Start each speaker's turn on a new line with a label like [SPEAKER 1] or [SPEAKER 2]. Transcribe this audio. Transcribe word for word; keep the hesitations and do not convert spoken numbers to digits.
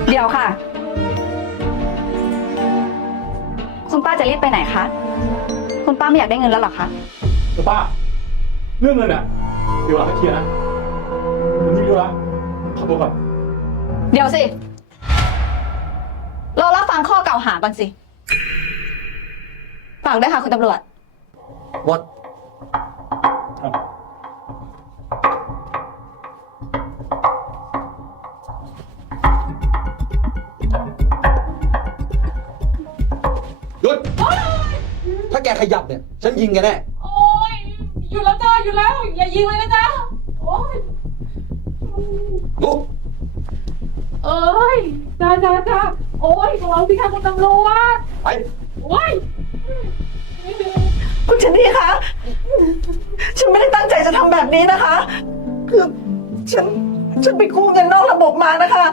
[SPEAKER 1] เดี๋ยวค่ะ คุณป้าจะรีบไปไหนคะ คุณป้าไม่อยากได้เงินแล้วหรอคะ
[SPEAKER 2] คุณป้า เรื่องเงินอ่ะเดี๋ยวหลังให้เคลียร์นะวันนี้ไม่รู้ละขอตัวก่อน
[SPEAKER 1] เดี๋ยวสิ เรารับฟังข้อกล่าวหาก่อนสิฝากด้วยค่ะคุณตำรวจ
[SPEAKER 3] วัด
[SPEAKER 2] ครับ
[SPEAKER 3] หยุด ถ้าแกขยับเนี่ย ฉันยิงแกแน่
[SPEAKER 4] โอ้ยอยู่แล้วจ้าอยู่แล้ว อย่ายิงเลยนะจ๊ะโอ้ย
[SPEAKER 3] ลุก
[SPEAKER 4] เอ้ยจ้าจ้าจ้าโอ้ยระวังสิคะคุณตำรวจ
[SPEAKER 3] ไป
[SPEAKER 4] โอ้ย
[SPEAKER 5] คุณเจนนี่คะ ฉันไม่ได้ตั้งใจจะทำแบบนี้นะคะ คือฉัน ฉันไปกู้เงินนอกระบบมานะคะ